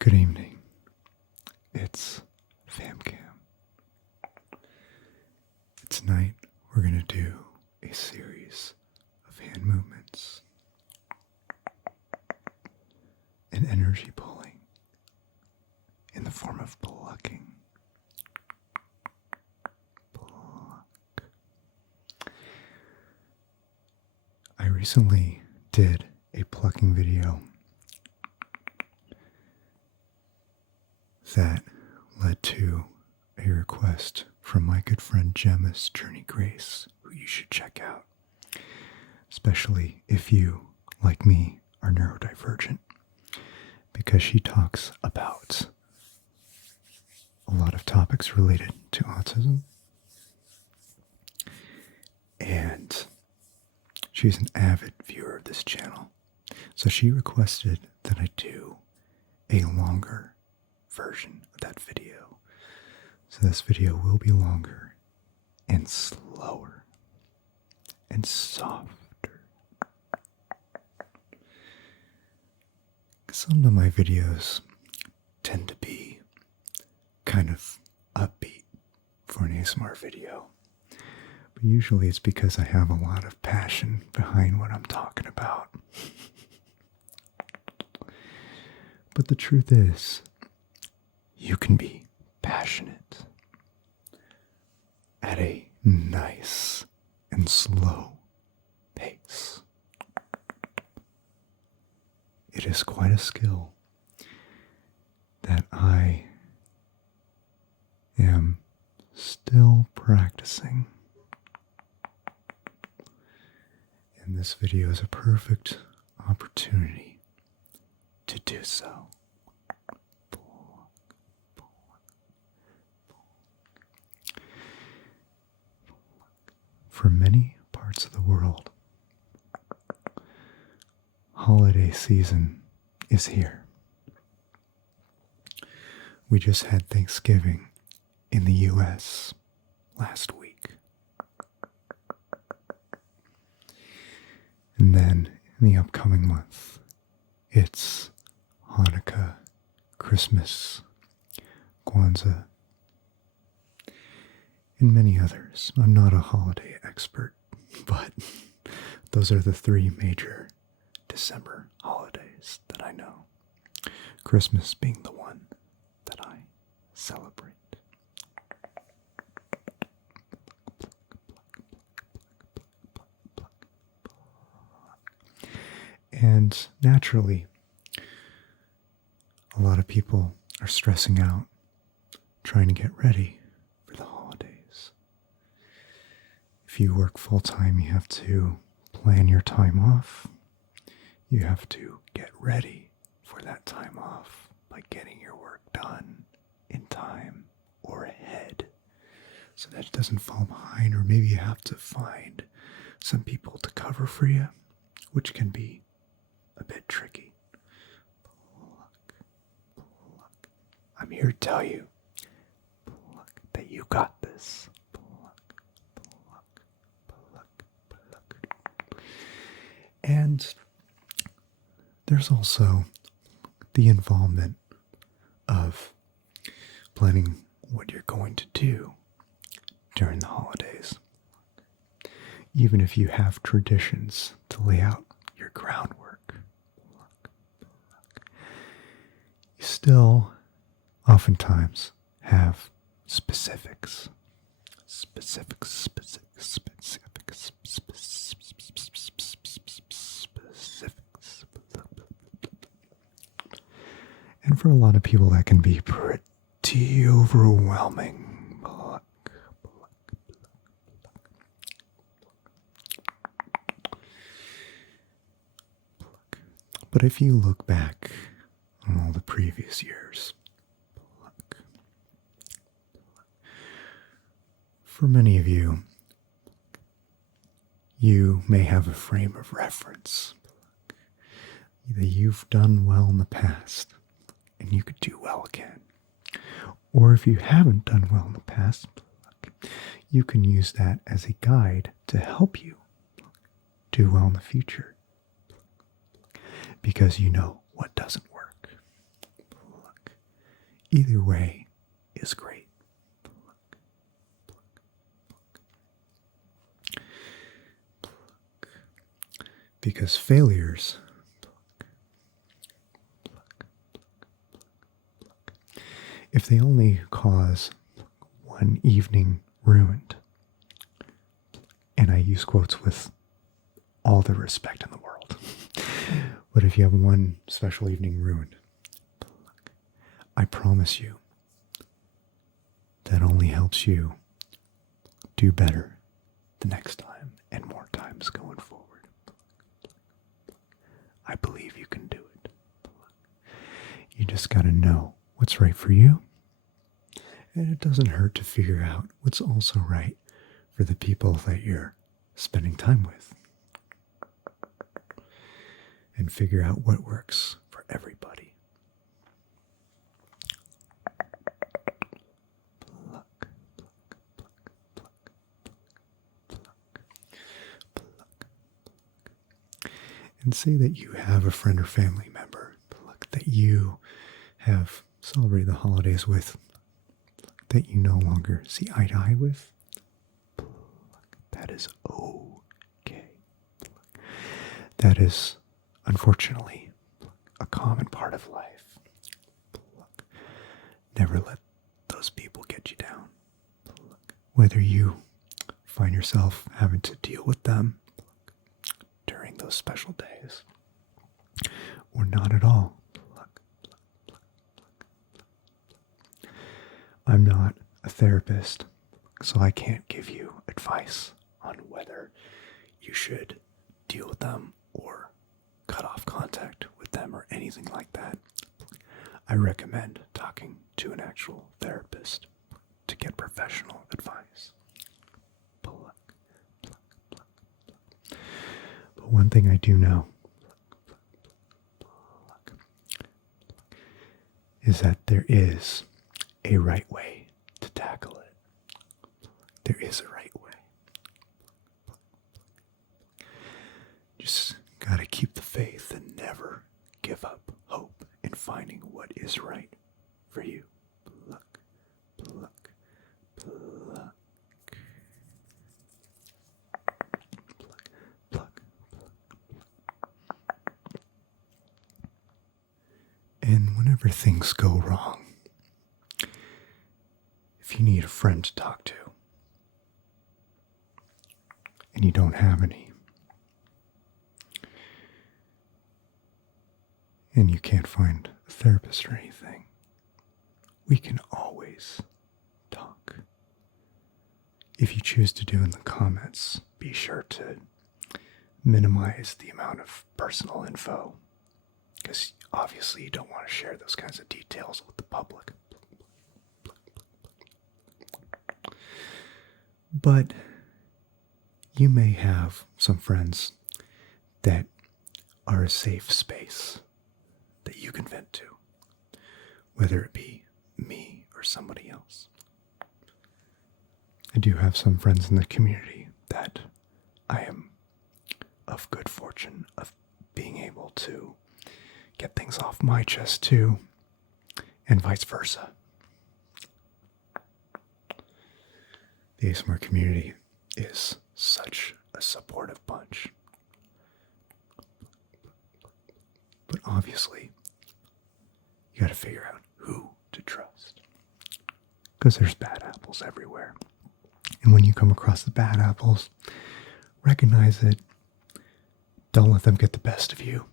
Good evening. It's FamKam. Tonight we're going to do a series of hand movements and energy pulling in the form of plucking. Pluck. I recently did a plucking video that led to a request from my good friend Gemma's Journey Grace, who you should check out, especially if you, like me, are neurodivergent, because she talks about a lot of topics related to autism, and she's an avid viewer of this channel, so she requested that I do a longer version of that video. So this video will be longer and slower and softer. Some of my videos tend to be kind of upbeat for an ASMR video, but usually it's because I have a lot of passion behind what I'm talking about. But the truth is, you can be passionate at a nice and slow pace. It is quite a skill that I am still practicing. And this video is a perfect opportunity to do so. For many parts of the world, holiday season is here. We just had Thanksgiving in the US last week. And then in the upcoming month, it's Hanukkah, Christmas, Kwanzaa, and many others. I'm not a holiday expert, but those are the three major December holidays that I know. Christmas being the one that I celebrate. And naturally, a lot of people are stressing out, trying to get ready for the holidays. If you work full-time, you have to plan your time off. You have to get ready for that time off by getting your work done in time or ahead so that it doesn't fall behind, or maybe you have to find some people to cover for you, which can be a bit tricky. Pluck. I'm here to tell you that you got this. And there's also the involvement of planning what you're going to do during the holidays. Even if you have traditions to lay out your groundwork, you still oftentimes have specifics. And for a lot of people, that can be pretty overwhelming. But if you look back on all the previous years, for many of you, you may have a frame of reference that you've done well in the past and you could do well again. Or if you haven't done well in the past, you can use that as a guide to help you do well in the future, because you know what doesn't work. Either way is great. Because failures if they only cause one evening ruined, and I use quotes with all the respect in the world, but if you have one special evening ruined, I promise you that only helps you do better the next time and more times going forward. I believe you can do it. You just got to know what's right for you. And it doesn't hurt to figure out what's also right for the people that you're spending time with. And figure out what works for everybody. Pluck, and say that you have a friend or family member that you have celebrated the holidays with, that you no longer see eye to eye with. That is okay. That is, unfortunately, a common part of life. Never let those people get you down. Whether you find yourself having to deal with them during those special days, or not at all. I'm not a therapist, so I can't give you advice on whether you should deal with them or cut off contact with them or anything like that. I recommend talking to an actual therapist to get professional advice. But one thing I do know is that there is a right way to tackle it. There is a right way. Just gotta keep the faith and never give up hope in finding what is right for you. Pluck, pluck, pluck. Pluck, pluck, pluck. And whenever things go wrong, if you need a friend to talk to, and you don't have any, and you can't find a therapist or anything, we can always talk. If you choose to do in the comments, be sure to minimize the amount of personal info, because obviously you don't want to share those kinds of details with the public. But you may have some friends that are a safe space that you can vent to, whether it be me or somebody else. I do have some friends in the community that I am of good fortune of being able to get things off my chest to, and vice versa. The ASMR community is such a supportive bunch. But obviously, you gotta figure out who to trust. Because there's bad apples everywhere. And when you come across the bad apples, recognize it. Don't let them get the best of you.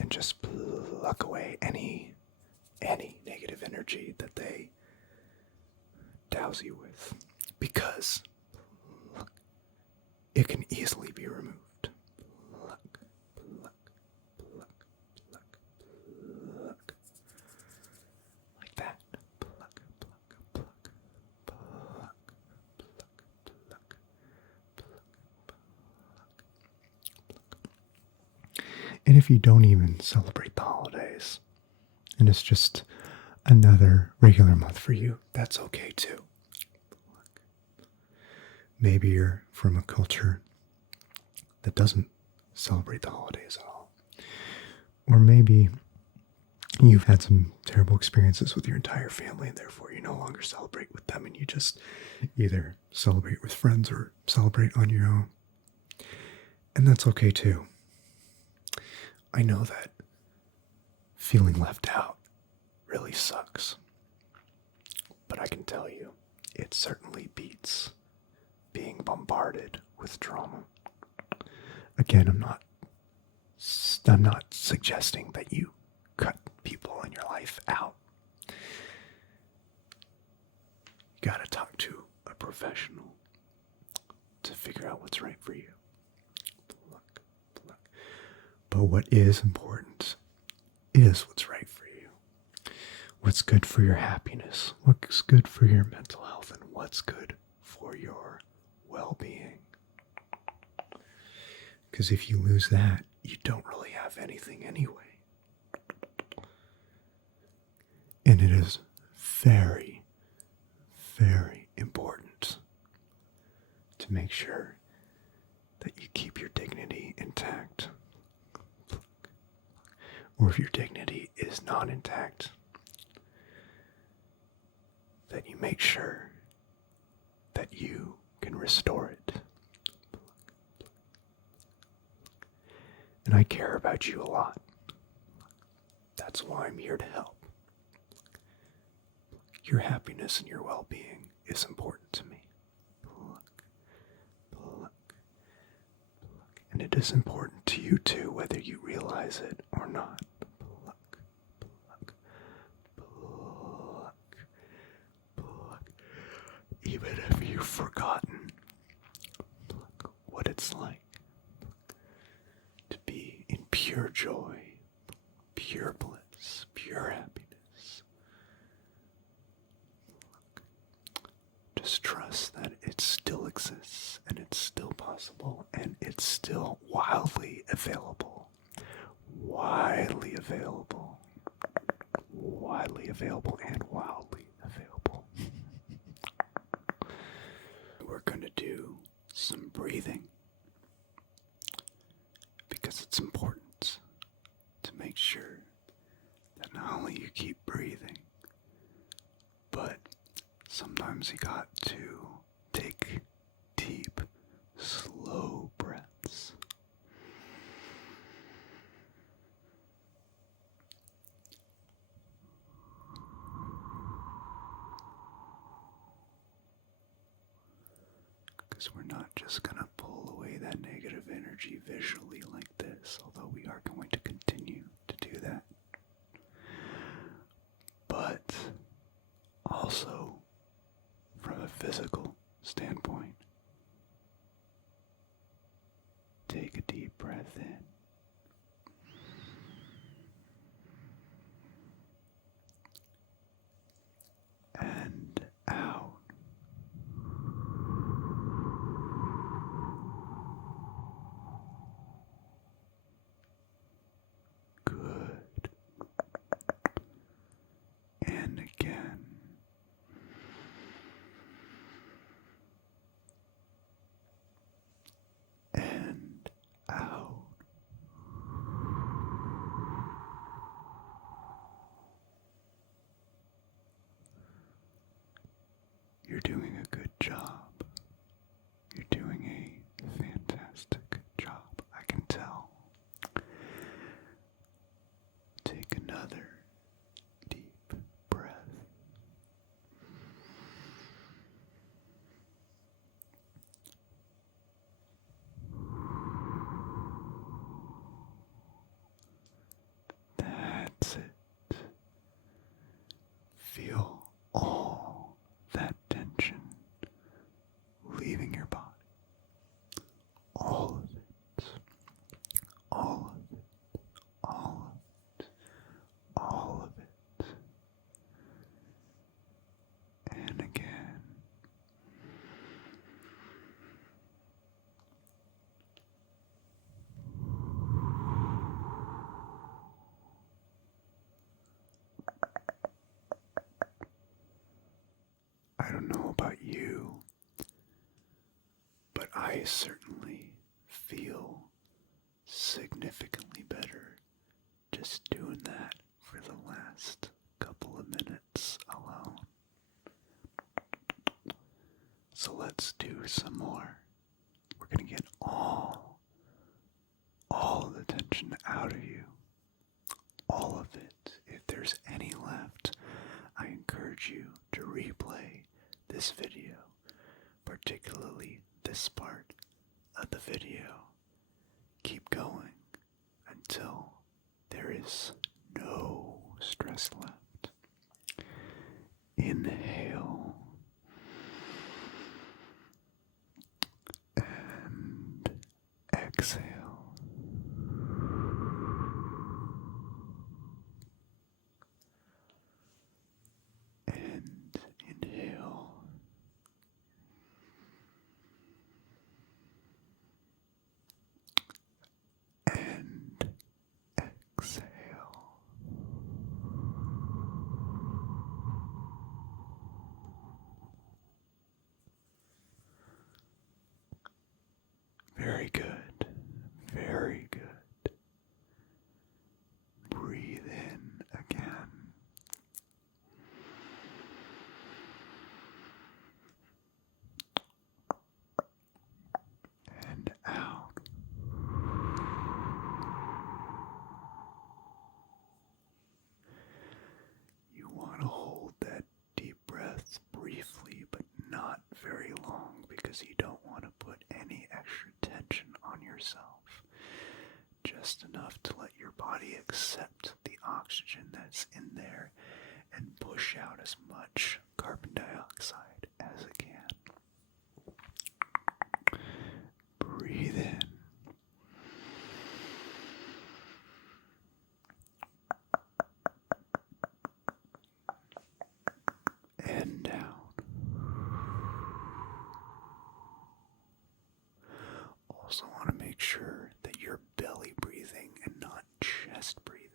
And just pluck away any negative energy that they douse you with. Because it can easily be removed. Pluck, pluck, pluck, pluck, pluck. Like that. Pluck, pluck, pluck, pluck, pluck, pluck, pluck, pluck. And if you don't even celebrate the holidays, and it's just another regular month for you, that's okay too. Maybe you're from a culture that doesn't celebrate the holidays at all. Or maybe you've had some terrible experiences with your entire family, and therefore you no longer celebrate with them, and you just either celebrate with friends or celebrate on your own. And that's okay too. I know that feeling left out really sucks. But I can tell you, it certainly beats being bombarded with trauma. Again, I'm not suggesting that you cut people in your life out. You gotta talk to a professional to figure out what's right for you. But what is important is what's right for you. What's good for your happiness, what's good for your mental health, and what's good for your well-being. Because if you lose that, you don't really have anything anyway. And it is very, very important to make sure that you keep your dignity intact. Or if your dignity is not intact, that you make sure that you can restore it. And I care about you a lot. That's why I'm here to help. Your happiness and your well-being is important to me. And it is important to you too, whether you realize it or not. Even if you've forgotten what it's like to be in pure joy, pure bliss, pure happiness. Just trust that it still exists, and it's still possible, and it's still wildly available. Widely available and wildly available. We're going to do some breathing because it's important to make sure that not only you keep breathing, but sometimes you got to take deep, slow breaths. Because we're not just going to pull away that negative energy visually like this, although we are going to continue to do that. But also, from a physical standpoint, take a deep breath in. And out. Good. And again. And out. You're doing a good job. You're doing a fantastic job, I can tell. Take another deep breath. That's it. Feel all that tension leaving your body. All of it. All of it. All of it. All of it. And again. I don't know about you, but I certainly feel significantly better just doing that for the last couple of minutes alone. So let's do some more. We're going to get all the tension out of you. All of it. If there's any left, I encourage you to replay this video, particularly this part of the video. Keep going until there is no stress left. Inhale and exhale. And inhale. And exhale. Very good. Very good. Breathe in again. And out. You want to hold that deep breath briefly, but not very long, because you don't want to put any extra tension on yourself. Just enough to let your body accept the oxygen that's in there and push out as much carbon dioxide as it can. Breathe in. And down. Also want to make sure that you're belly breathing and not chest breathing.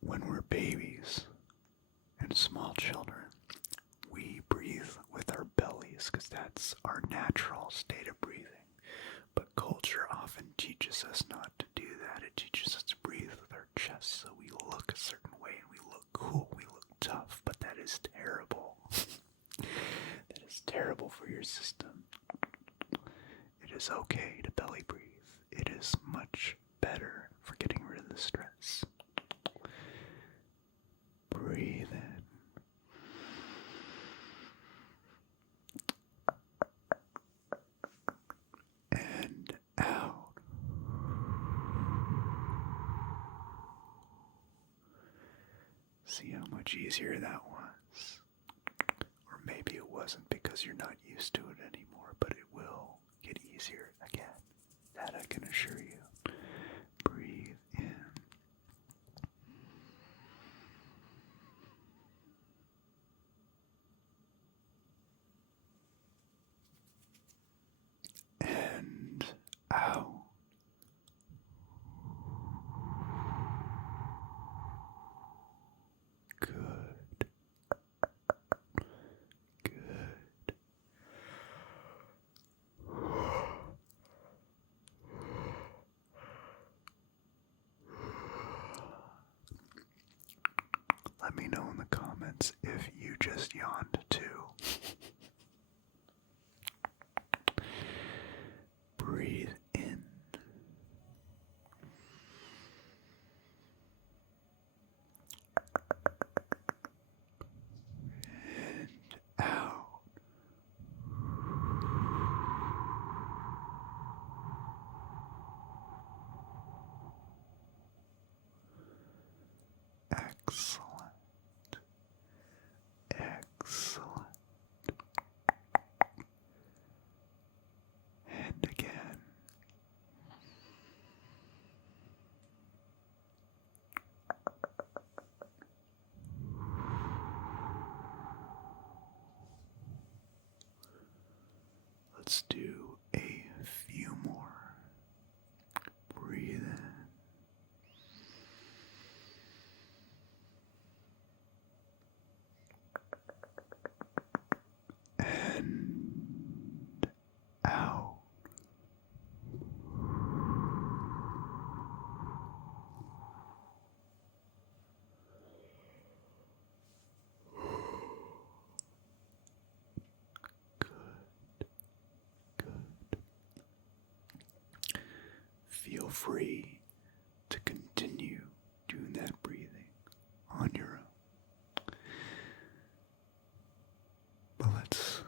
When we're babies and small children, we breathe with our bellies because that's our natural state of breathing. But culture often teaches us not to do that. It teaches us to breathe with our chest, so we look a certain way and we look cool, we look tough, but that is terrible. That is terrible for your system. It is okay to belly breathe. It is much better for getting rid of the stress. Breathe in. And out. See how much easier that was? Or maybe it wasn't because you're not used to it anymore, but it will get easier again. That I can assure you. Breathe in. And out. Good. Good. Let me know in the comments if you just yawned too. Breathe in. And out. Excellent. Excellent. And again. Let's do a few more. Breathe in. And out. free to continue doing that breathing on your own. But let's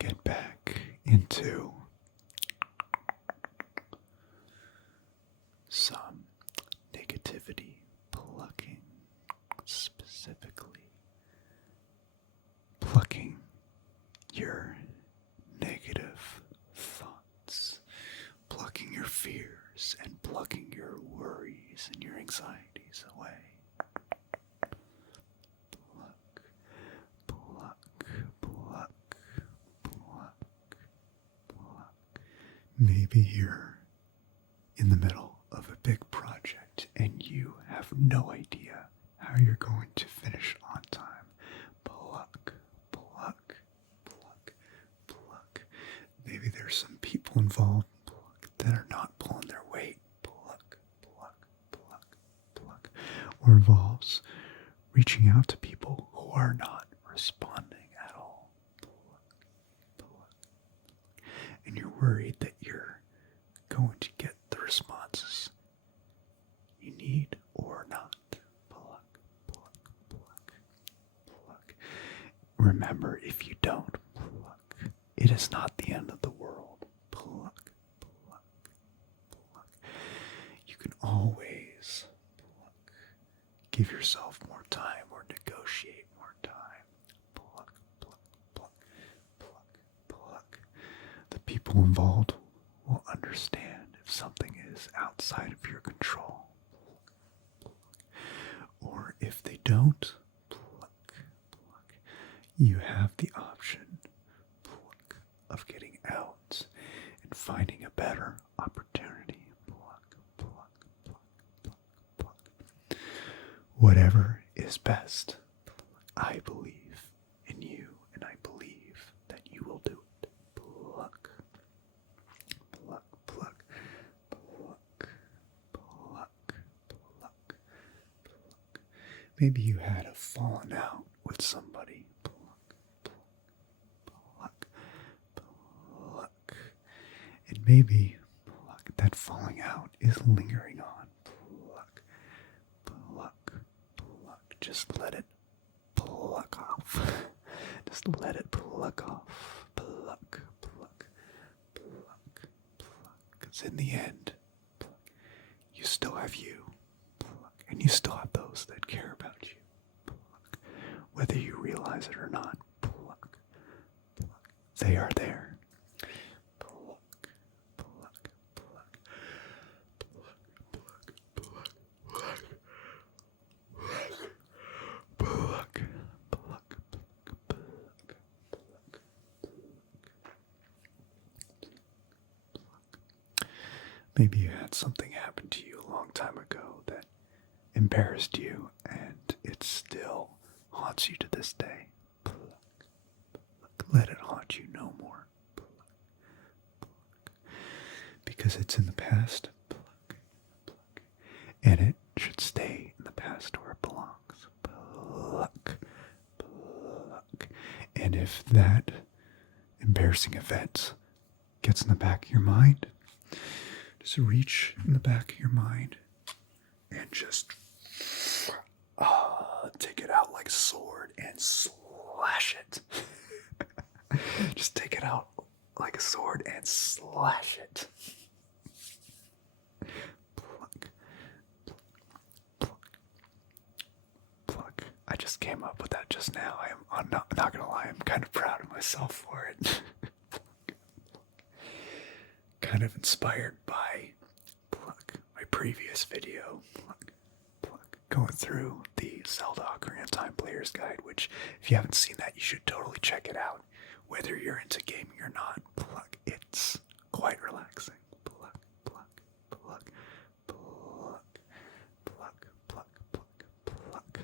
get back into some negativity plucking, specifically plucking your negative thoughts, plucking your fears, and plucking your worries and your anxieties away. Pluck, pluck, pluck, pluck, pluck. Maybe you're in the middle of a big project and you have no idea how you're going to finish on time. Pluck, pluck, pluck, pluck. Maybe there's some people involved that are not pulling their weight. Pluck, pluck, pluck, pluck. Or involves reaching out to people who are not responding at all. Pluck, pluck. And you're worried that you're going to get the responses you need or not. Pluck, pluck, pluck, pluck. Remember, if you don't pluck, it is not the end of the world. Pluck, pluck, pluck. You can always pluck. Give yourself more time or negotiate more time. Pluck, pluck, pluck, pluck, pluck. The people involved will understand if something is outside of your control. Or if they don't, pluck, pluck. You have the option, pluck, of getting out and finding a better opportunity. Pluck, pluck, pluck, pluck, pluck. Whatever is best. I believe in you, and I believe that you will do it. Pluck, pluck, pluck, pluck, pluck, pluck. Maybe you had a falling out with somebody. Pluck, pluck, pluck. And maybe pluck, that falling out is lingering on. Pluck, pluck, pluck. Just let it pluck off. Just let it pluck off. Pluck, pluck, pluck, pluck. Because in the end, pluck, you still have you. And you still have those that care about you. Pluck. Whether you realize it or not, pluck, pluck. They are there. Pluck, pluck, pluck, pluck, pluck, pluck, pluck, pluck, pluck, pluck, pluck, pluck. Maybe you had something happen to you a long time ago that embarrassed you, and it still haunts you to this day. Pluck, pluck. Let it haunt you no more. Pluck, pluck. Because it's in the past. Pluck, pluck. And it should stay in the past where it belongs. Pluck, pluck. And if that embarrassing event gets in the back of your mind, just reach in the back of your mind and just take it out like a sword and slash it. Just take it out like a sword and slash it. Pluck, pluck, pluck. I just came up with that just now. I'm not gonna lie, I'm kind of proud of myself for it. Kind of inspired by pluck, my previous video. Pluck, pluck, going through the Zelda Ocarina of Time Player's Guide, which if you haven't seen that, you should totally check it out. Whether you're into gaming or not, pluck, it's quite relaxing. Pluck, pluck, pluck, pluck, pluck, pluck, pluck, pluck, pluck,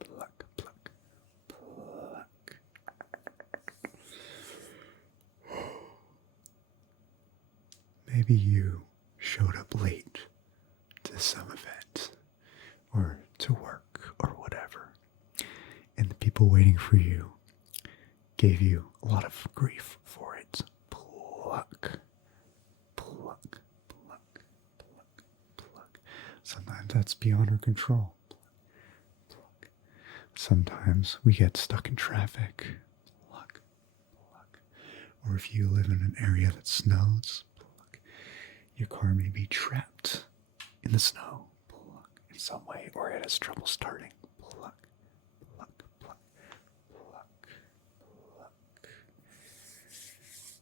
pluck, pluck, pluck. Maybe you showed up late to some event or to work or whatever, and the people waiting for you gave you a lot of grief for it. Sometimes that's beyond our control. Sometimes we get stuck in traffic. Pluck, pluck. Or if you live in an area that snows, pluck. Your car may be trapped in the snow, pluck, in some way, or it has trouble starting. Pluck, pluck, pluck, pluck, pluck.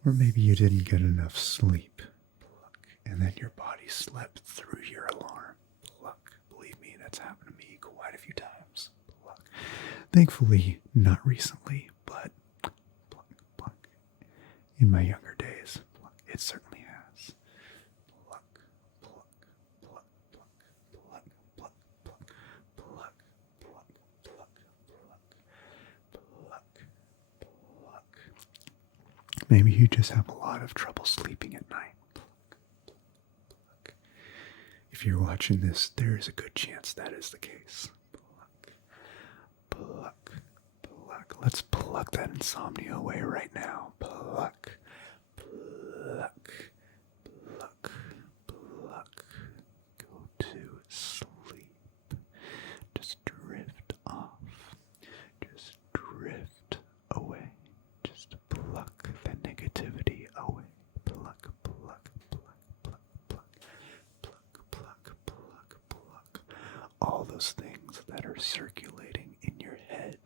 Or maybe you didn't get enough sleep, pluck, and then your body slept through your alarm. Pluck. Believe me, that's happened to me quite a few times. Pluck. Thankfully, not recently, but pluck, pluck. In my younger days, pluck, it certainly has. Pluck, pluck, pluck, pluck, pluck, pluck, pluck, pluck, pluck, pluck, pluck, pluck. Maybe you just have a lot of trouble sleeping at night. If you're watching this, there is a good chance that is the case. Pluck, pluck, pluck. Let's pluck that insomnia away right now. Pluck, pluck, pluck, pluck. Go to sleep. Just drift off. Just drift away. Just pluck the negativity away. Pluck, pluck, pluck, pluck, pluck. Pluck, pluck, pluck. All those things that are circulating in your head,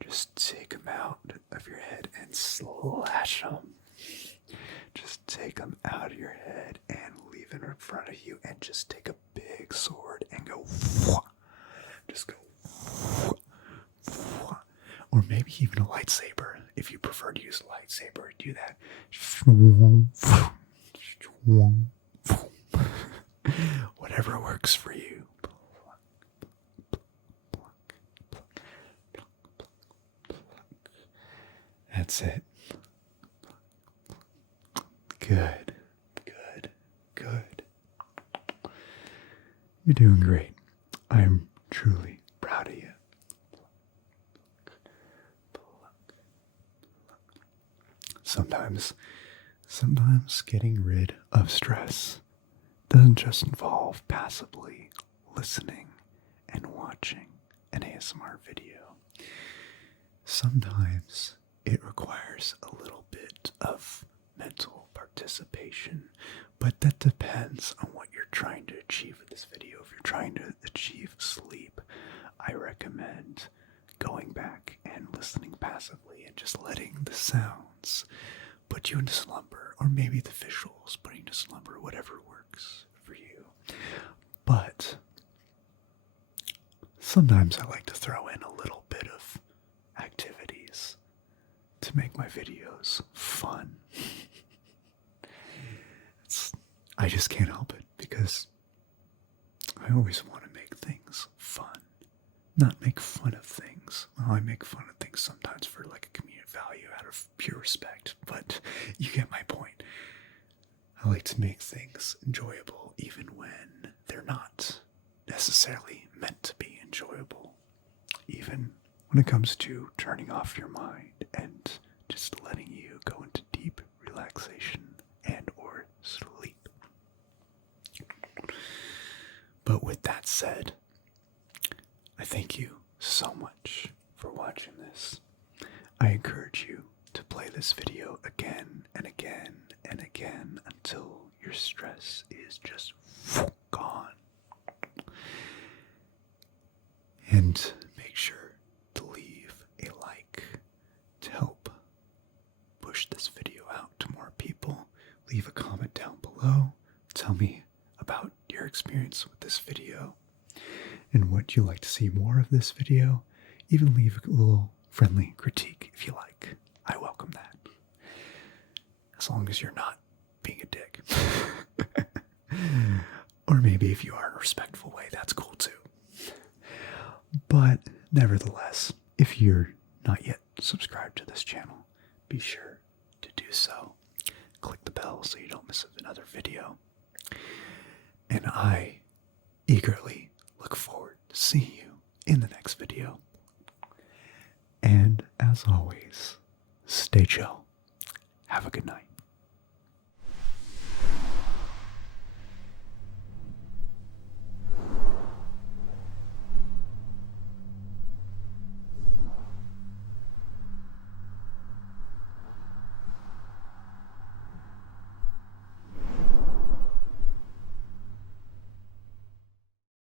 just take them out of your head and slash them. Just take them out of your head and leave it in front of you and just take a big sword and go whoosh. Just go whoosh, whoosh. Or maybe even a lightsaber. If you prefer to use a lightsaber, do that. Whatever works for you. That's it. Good, good, good. You're doing great. I am truly proud of you. Sometimes getting rid of stress doesn't just involve passively listening and watching an ASMR video. Sometimes it requires a little bit of mental participation, but that depends on what you're trying to achieve with this video. If you're trying to achieve sleep, I recommend going back and listening passively and just letting the sounds put you into slumber, or maybe the visuals put you into slumber, whatever works for you. But sometimes I like to throw in a little bit of activities to make my videos fun. I just can't help it because I always want to make things fun. Not make fun of things. Well, I make fun of things sometimes for like a community value out of pure respect, but you get my point. I like to make things enjoyable even when they're not necessarily meant to be enjoyable. Even when it comes to turning off your mind and just letting you go into deep relaxation and or sleep. But with that said, I thank you so much for watching this. I encourage you to play this video again and again and again until your stress is just gone. And make sure to leave a like to help push this video out to more people. Leave a comment down below. Tell me about your experience with this video and what you like to see more of this video. Even leave a little friendly critique if you like. I welcome that. As long as you're not being a dick. Or maybe if you are in a respectful way, that's cool too. But nevertheless, if you're not yet subscribed to this channel, be sure to do so. Click the bell so you don't miss another video. And I eagerly look forward to seeing you in the next video. And as always, stay chill. Have a good night.